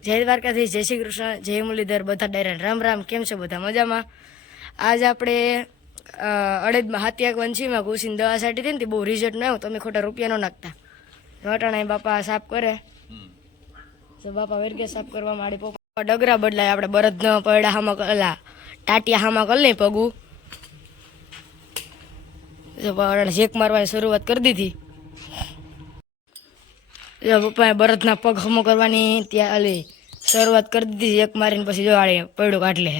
જય દ્વારકાથી જય શ્રી કૃષ્ણ, જય મુરલીધર, બધા ડાયરા રામ રામ, કેમ છો બધા મજામાં? આજ આપણે અડદ હાથિયાક વંશીમાં ઘૂસીને દવા સાટી હતી ને તે બહુ રિઝલ્ટ ન આવ્યું. તમે ખોટા રૂપિયા ન નાખતા. વટાણા બાપા સાફ કરે. તો બાપા વેરગે સાફ કરવા માંડી પપ્પા ડગરા બદલાય આપણે બરદ ન પડ્યા હામાં કલા. ટાટિયા હામાં કલ નહીં પગું. શેક મારવાની શરૂઆત કરી દીધી. જો પપ્પાએ બરતના પગ હમો કરવાની ત્યાં અલી શરૂઆત કરી દીધી એક મારીને પછી જો આડે પડ્યું કાઢ લે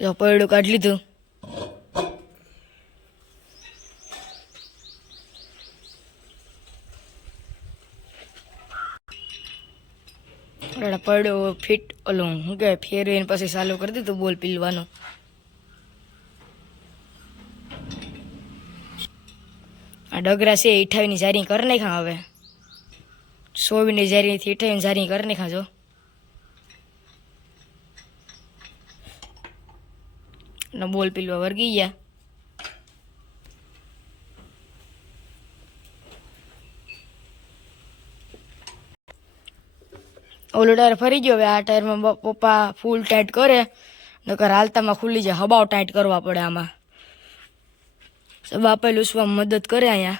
જો પડ્યું કાઢી લીધું. પડ્યો, ફિટ ઓલું શું કહેવાય ફેરવીને પછી ચાલુ કરી દીધું બોલ પીલવાનું. આ ડગરા છે ઈઠાવીની જારી કરી નાખા હવે. સોવીની જારીથી ઈઠાવીની જારી કરી નાખા જો. ને બોલ પીલવા વર્ગી ગયા. ઓલો ટાયર ફરી ગયો હવે, આ ટાયરમાં પપ્પા ફૂલ ટાઈટ કરે, નકર હાલતામાં ખુલ્લી જાય, હબાવ ટાઈટ કરવા પડે આમાં. બાપા લૂસવામાં મદદ કરે અહીંયા.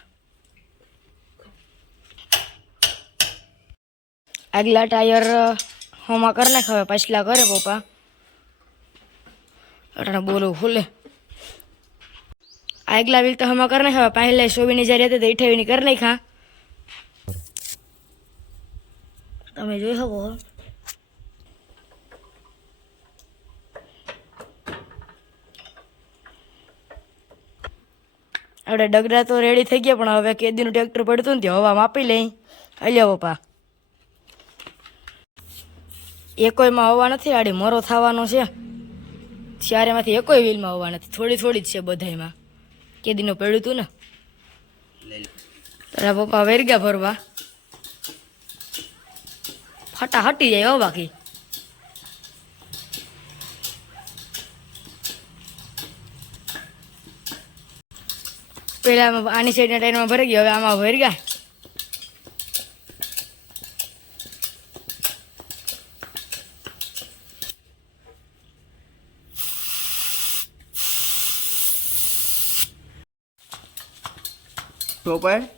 આગલા ટાયર હોમાં કરી નાખે હવે, પાછલા કરે પપ્પા. અટાણે બોલું, ખુલે. આગલા વીલ તો હમા કરી નાખે, હવે પહેલા સોવીની જ્યારે હતી તો અઠાવીની કરી નાખા તમે જોઈ શકો આપણે ડગરા તો રેડી થઈ ગયા, પણ હવે કેદીનું ટ્રેક્ટર પડતું ને તે હવા માપી લઈ. અલ્યા પપ્પા. એકોયમાં હવા નથી, આડી મરો થવાનો છે. ચારેમાંથી એકોય વ્હીલમાં હવા નથી, થોડી થોડી જ છે બધાયમાં. કેદીનું પડ્યું હતું ને. તારા પપ્પા વેરગ્યા ભરવા. ફટા હટી જાય હો બાકી. પેલા આમાં આની સાઈડના ટાયરમાં ભરી ગયો હવે આમાં ભરી ગયા. ટોપાય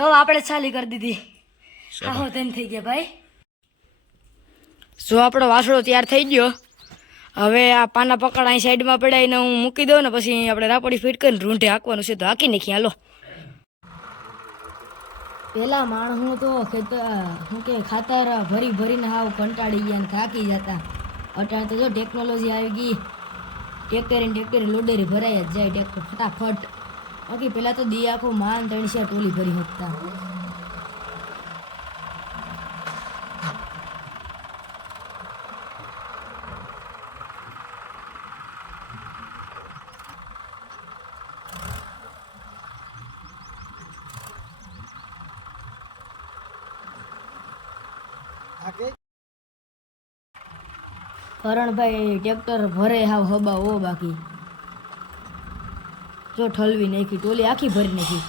જો આપણે ચાલી કરી દીધી. આહો તેમ થઈ ગયા ભાઈ. જો આપણો વાસળો તૈયાર થઈ ગયો હવે આ પાના પકડ અહીં સાઈડમાં પડાવીને હું મૂકી દઉં ને પછી આપણે રાપડી ફીટ કરીને રૂંઢે હાંકવાનું છે તો હાંકી નાખી હાલો. પેલા માણ હું તો ખેતર શું કે ખાતર ભરી ભરીને હાવ કંટાળી ગયા ને થાકી જતા. અત્યારે તો જો ટેકનોલોજી આવી ગઈ ટ્રેક્ટરે ટ્રેક્ટરે લોડેરી ભરાઈ જ જાય ટ્રેક્ટર ફટાફટ. બાકી પેલા તો દી આખો માન ત્રણસિયા ટોલી ભરી શકતા કરણભાઈ ટ્રેક્ટર ભરે હાવ હબા ઓ બાકી. જો ઠલવી નાખી, ટોલી આખી ભરી નાખી.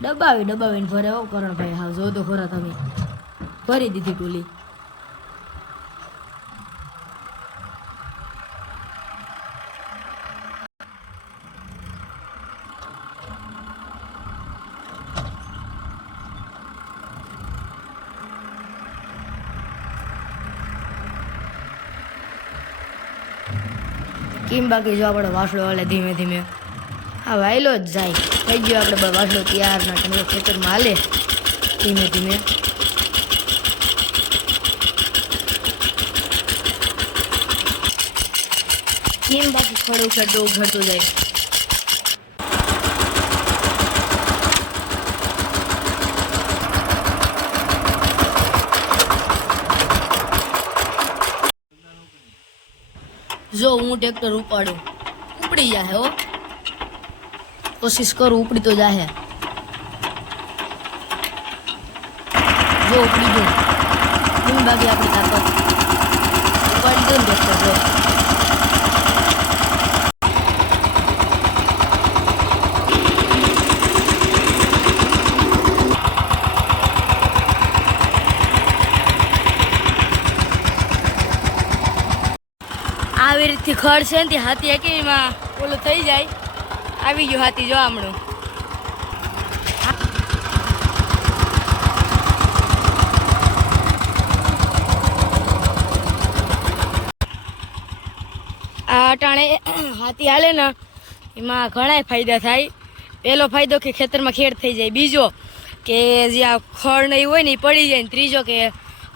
દબાવી, દબાવીને ભરે હો, કરણભાઈ હા જો તો ખરા તમે. ભરી દીધી ટોલી. કેમ બાકી જો આપણે વાસળો હાલે ધીમે ધીમે? હા, વાયલો જ જાય. થઈ ગયો આપણે વાસળો તૈયાર ના તમે ખેતરમાં હાલે. ધીમે ધીમે. કેમ બાકી ખડો ખડો ઉઘડતું જાય? जो हूँ ट्रैक्टर उपाड़ो उपड़ी जाए हो कोशिश कर उपड़ी तो जाए जो उपड़ी दो तुम बाकी अपनी ताकत उपाड़ी दो ट्रैक्टर આવી રીતથી ખડ છે ને તે હાથી એકેમાં ઓલું થઈ જાય. આવી ગયું હાથી જો હમણું આ અટાણે હાથી હાલે ને, એમાં ઘણા ફાયદા થાય. પહેલો ફાયદો કે ખેતરમાં ખેડ થઈ જાય. બીજો કે જ્યાં ખડ નહીં હોય ને એ પડી જાય ને ત્રીજો કે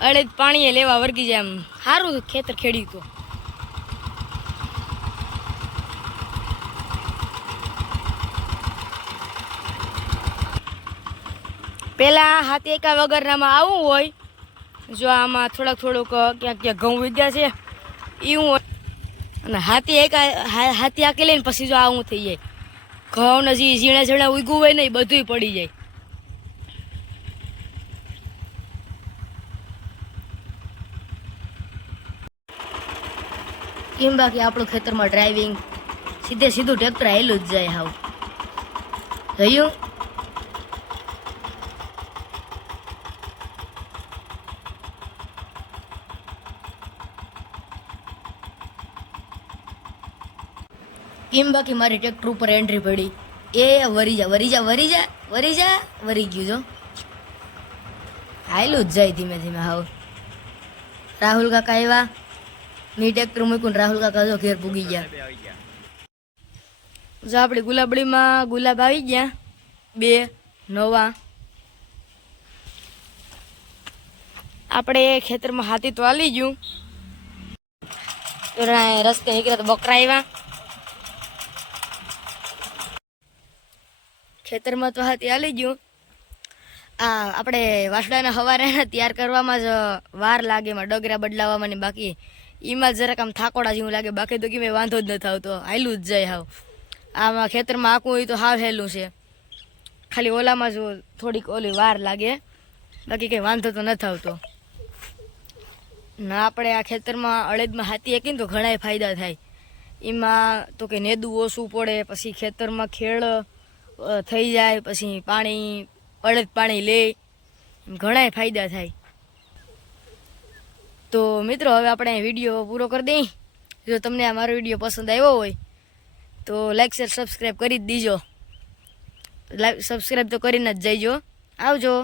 અડદ પાણીએ લેવા વર્ગી જાય આમ સારું ખેતર ખેડ્યું તો. પેલા હાથી એકા વગરનામાં આવું હોય, જો આમાં થોડાક થોડુંક ક્યાંક ક્યાંક ઘઉં વિદ્યા છે એવું હોય. અને હાથી એકા હાથી આકી લઈને પછી જો આવું થઈ જાય. ઘઉં જે ઝીણા ઝીણા ઉગ્યું હોય ને એ બધુંય પડી જાય. કેમ બાકી આપણું ખેતરમાં ડ્રાઇવિંગ સીધે સીધું ટ્રેક્ટર આવેલું જ જાય હાવ. રહ્યું? કેમ બાકી મારી ટ્રેક્ટર ઉપર એન્ટ્રી પડી. એ વરી જા વરી જા વરી જા વરી જા વરી ગયું જો. હાયલું જ જાય ધીમે ધીમે હાવ. રાહુલ કાકા આવ્યા. મેં ટ્રેક્ટર મૂક્યું રાહુલ કાકા જો ઘેર પૂગી ગયા. જો આપણી ગુલાબડીમાં ગુલાબ આવી ગયા. બે નવા. આપણે ખેતરમાં હાથી તો હાલી ગયું. રસ્તે નીકળ્યા તો બકરા આવ્યા. ખેતરમાં તો હાથી હાલી ગયું. આ આપણે વાસડાના હવારે તૈયાર કરવામાં જ વાર લાગે, એમાં ડગરા બદલાવવામાં ને બાકી. એમાં જરાક આમ થાકોડા જેવું લાગે, બાકી તો કેમે વાંધો જ નથી આવતો હાલું જ જાય હાવ. આમાં ખેતરમાં આખું હોય તો હાવ હેલું છે. ખાલી ઓલામાં જ થોડીક ઓલી વાર લાગે, બાકી કંઈ વાંધો તો ન થતો ના આપણે આ ખેતરમાં અડદમાં હાથી એકીને તો ઘણાય ફાયદા થાય. એમાં તો કે નેદું ઓછું પડે, પછી ખેતરમાં ખેડ થઈ જાય, પછી પાણી, અડદ પાણી લે ઘણાય ફાયદા થાય. તો મિત્રો, હવે આપણે વીડિયો પૂરો કરી દઈ જો તમને આ મારો વીડિયો પસંદ આવ્યો હોય, તો લાઈક શેર સબસ્ક્રાઈબ કરી જ દીજો. લાઈક સબસ્ક્રાઈબ તો કરીને જ જઈજો. આવજો.